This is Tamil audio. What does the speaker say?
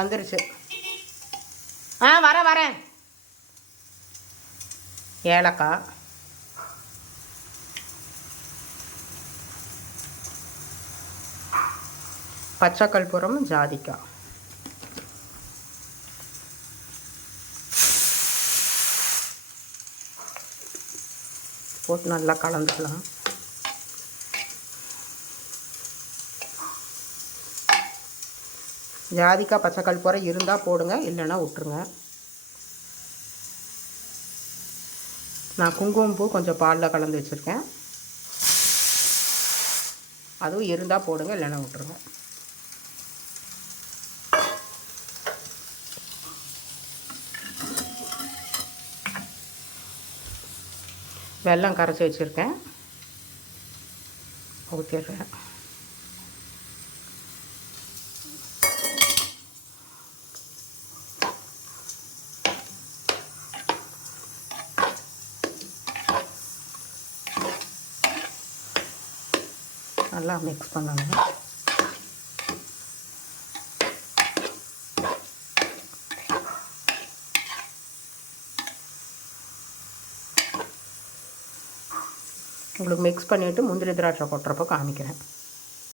வந்துருச்சு. வரேன். ஏலக்காய், பச்சை கற்பூரம், ஜாதிக்காய் போட்டு நல்லா கலந்துக்கலாம். ஜாதிக்காய் பச்சை கற்பூரம் இருந்தால் போடுங்க, இல்லைன்னா விட்டுருங்க. நான் குங்குமப்பூ கொஞ்சம் பாலில் கலந்து வச்சுருக்கேன், அதுவும் இருந்தால் போடுங்க, இல்லைன்னா விட்டுருங்க. வெல்லம் கரைச்சி வச்சுருக்கேன், ஊற்றிடுறேன். நல்லா மிக்ஸ் பண்ணணும். உங்களுக்கு மிக்ஸ் பண்ணிவிட்டு முந்திரி திராட்சை கொட்டுறப்போ காமிக்கிறேன்.